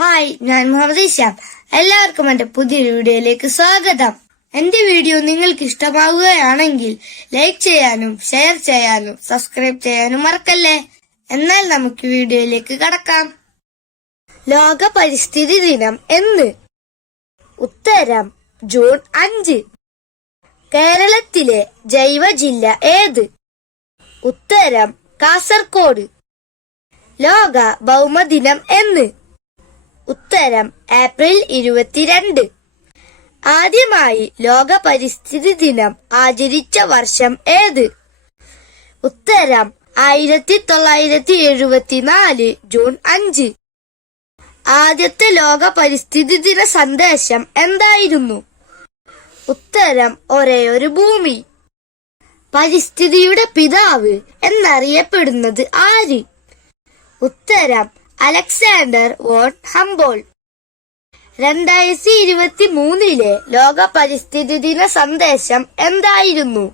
Hi ഞാൻ മുഹമ്മദ് ഇഷാം എല്ലാവർക്കും എന്റെ പുതിയൊരു വീഡിയോയിലേക്ക് സ്വാഗതം. എന്റെ വീഡിയോ നിങ്ങൾക്ക് ഇഷ്ടമാവുകയാണെങ്കിൽ ലൈക്ക് ചെയ്യാനും ഷെയർ ചെയ്യാനും സബ്സ്ക്രൈബ് ചെയ്യാനും മറക്കല്ലേ? എന്നാൽ നമുക്ക് വീഡിയോയിലേക്ക് കടക്കാം. ലോക പരിസ്ഥിതി ദിനം എന്ന്. ഉത്തരം ജൂൺ അഞ്ച്. കേരളത്തിലെ ജൈവ ജില്ല ഏത്? ഉത്തരം കാസർഗോഡ് ലോക ഭൗമദിനം എന്ന്. ഉത്തരം ഏപ്രിൽ ഇരുപത്തിരണ്ട്. ആദ്യമായി ലോക പരിസ്ഥിതി ദിനം ആചരിച്ച വർഷം ഏത്? ഉത്തരം ആയിരത്തി തൊള്ളായിരത്തി എഴുപത്തിനാല് ജൂൺ അഞ്ച്. ആദ്യത്തെ ലോക പരിസ്ഥിതി ദിന സന്ദേശം എന്തായിരുന്നു? ഉത്തരം ഒരേ ഒരു ഭൂമി. പരിസ്ഥിതിയുടെ പിതാവ് എന്നറിയപ്പെടുന്നത് ആര്? ഉത്തരം അലക്സാണ്ടർ വോൺ ഹംബോൾ. രണ്ടായിരത്തി ഇരുപത്തി മൂന്നിലെ ലോക പരിസ്ഥിതി ദിന സന്ദേശം എന്തായിരുന്നു?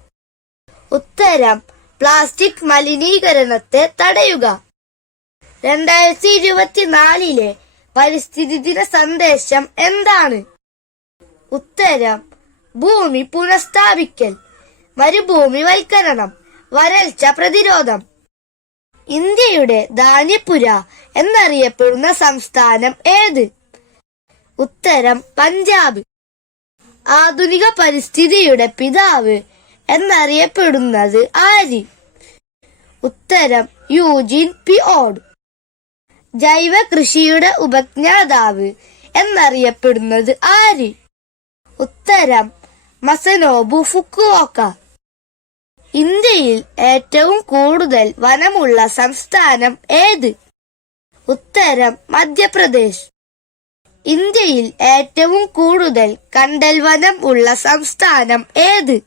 ഉത്തരം പ്ലാസ്റ്റിക് മലിനീകരണത്തെ തടയുക. രണ്ടായിരത്തി ഇരുപത്തിനാലിലെ പരിസ്ഥിതി ദിന സന്ദേശം എന്താണ്? ഉത്തരം ഭൂമി പുനഃസ്ഥാപിക്കൽ മരുഭൂമിവൽക്കരണം വരൾച്ച പ്രതിരോധം. ഇന്ത്യയുടെ ധാന്യപുര എന്നറിയപ്പെടുന്ന സംസ്ഥാനം ഏത്? ഉത്തരം പഞ്ചാബ്. ആധുനിക പരിസ്ഥിതിയുടെ പിതാവ് എന്നറിയപ്പെടുന്നത് ആര്? ഉത്തരം യൂജിൻ പി ഓഡ് ജൈവ കൃഷിയുടെ ഉപജ്ഞാതാവ് എന്നറിയപ്പെടുന്നത് ആര്? ഉത്തരം മസനോബു ഫുക്കുവോക്ക ഇന്ത്യയിൽ ഏറ്റവും കൂടുതൽ വനമുള്ള സംസ്ഥാനം ഏത്? ഉത്തരം മധ്യപ്രദേശ്. ഇന്ത്യയിൽ ഏറ്റവും കൂടുതൽ കണ്ടൽ വനം ഉള്ള സംസ്ഥാനം ഏത്?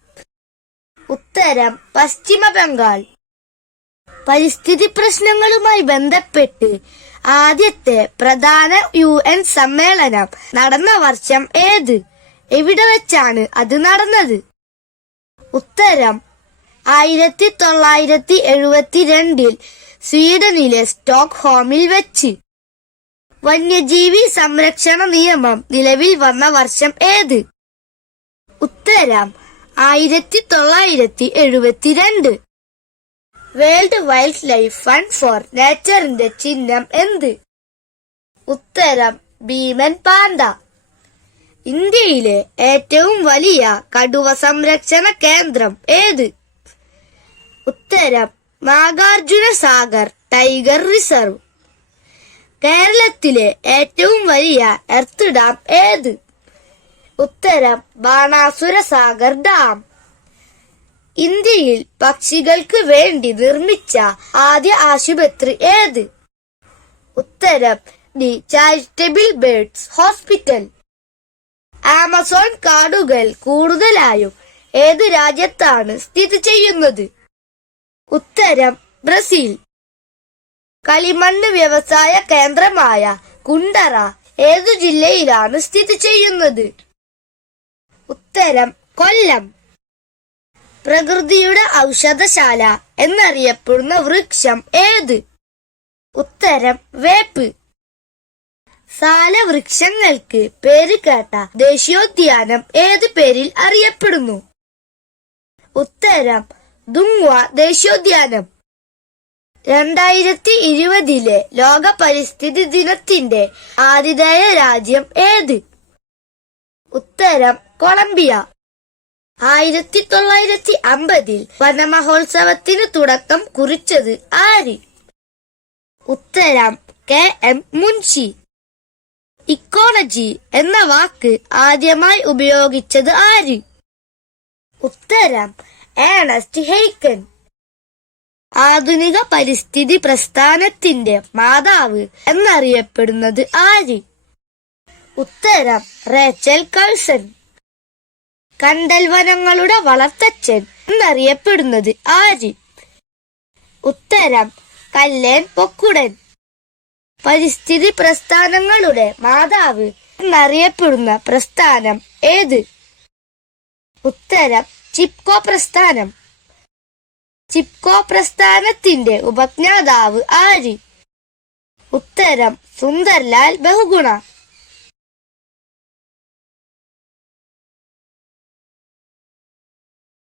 ഉത്തരം പശ്ചിമ ബംഗാൾ. പരിസ്ഥിതി പ്രശ്നങ്ങളുമായി ബന്ധപ്പെട്ട് ആദ്യത്തെ പ്രധാന യു എൻ സമ്മേളനം നടന്ന വർഷം ഏത്? എവിടെ വെച്ചാണ് അത് നടന്നത്? ഉത്തരം ആയിരത്തി തൊള്ളായിരത്തി എഴുപത്തിരണ്ടിൽ സ്വീഡനിലെ സ്റ്റോക്ക് ഹോമിൽ വെച്ച്. വന്യജീവി സംരക്ഷണ നിയമം നിലവിൽ വന്ന വർഷം ഏത്? ഉത്തരം ആയിരത്തി തൊള്ളായിരത്തി എഴുപത്തിരണ്ട് world wild life fund for നേച്ചറിന്റെ ചിഹ്നം എന്ത്? ഉത്തരം ഭീമൻ പാണ്ട ഇന്ത്യയിലെ ഏറ്റവും വലിയ കടുവ സംരക്ഷണ കേന്ദ്രം ഏത്? ഉത്തരം നാഗാർജുന സാഗർ ടൈഗർ റിസർവ്. കേരളത്തിലെ ഏറ്റവും വലിയ എർത്ത് ഡാം ഏത്? ഉത്തരം ബാണാസുര സാഗർ ഡാം. ഇന്ത്യയിൽ പക്ഷികൾക്ക് വേണ്ടി നിർമ്മിച്ച ആദ്യ ആശുപത്രി ഏത്? ഉത്തരം the charitable birds hospital. Amazon കാടുകൾ കൂടുതലായും ഏത് രാജ്യത്താണ് സ്ഥിതി ചെയ്യുന്നത്? ഉത്തരം ബ്രസീൽ. കളിമണ്ണ് വ്യവസായ കേന്ദ്രമായ കുണ്ടറ ഏതു ജില്ലയിലാണ് സ്ഥിതി ചെയ്യുന്നത്? ഉത്തരം കൊല്ലം. പ്രകൃതിയുടെ ഔഷധശാല എന്നറിയപ്പെടുന്ന വൃക്ഷം ഏത്? ഉത്തരം വേപ്പ്. സാലവൃക്ഷങ്ങൾക്ക് പേര് കേട്ട ദേശീയോദ്യാനം ഏത് പേരിൽ അറിയപ്പെടുന്നു? ഉത്തരം ദുങ്വ ദേശീയോദ്യാനം രണ്ടായിരത്തി ഇരുപതിലെ ലോക പരിസ്ഥിതി ദിനത്തിന്റെ ആതിഥേയ രാജ്യം ഏത്? ഉത്തരം കൊളംബിയ. ആയിരത്തി തൊള്ളായിരത്തി അമ്പതിൽ വനമഹോത്സവത്തിന് തുടക്കം കുറിച്ചത് ആര്? ഉത്തരം കെ എം മുൻഷി. ഇക്കോളജി എന്ന വാക്ക് ആദ്യമായി ഉപയോഗിച്ചത് ആര്? ഉത്തരം ഏണസ്റ്റ് ഹെയ്ക്കൻ ആധുനിക പരിസ്ഥിതി പ്രസ്ഥാനത്തിന്റെ മാതാവ് എന്നറിയപ്പെടുന്നത് ആര്? ഉത്തരം റേച്ചൽ കൾസൺ. കണ്ടൽവനങ്ങളുടെ വളർത്തച്ഛൻ എന്നറിയപ്പെടുന്നത് ആര്? ഉത്തരം കല്ലേൻ പൊക്കുടൻ. പരിസ്ഥിതി പ്രസ്ഥാനങ്ങളുടെ മാതാവ് എന്നറിയപ്പെടുന്ന പ്രസ്ഥാനം ഏത്? ഉത്തരം ചിപ്കോ പ്രസ്ഥാനം. ചിപ്കോ പ്രസ്ഥാനത്തിന്റെ ഉപജ്ഞാതാവ് ആര്? ഉത്തരം സുന്ദർലാൽ ബഹുഗുണ.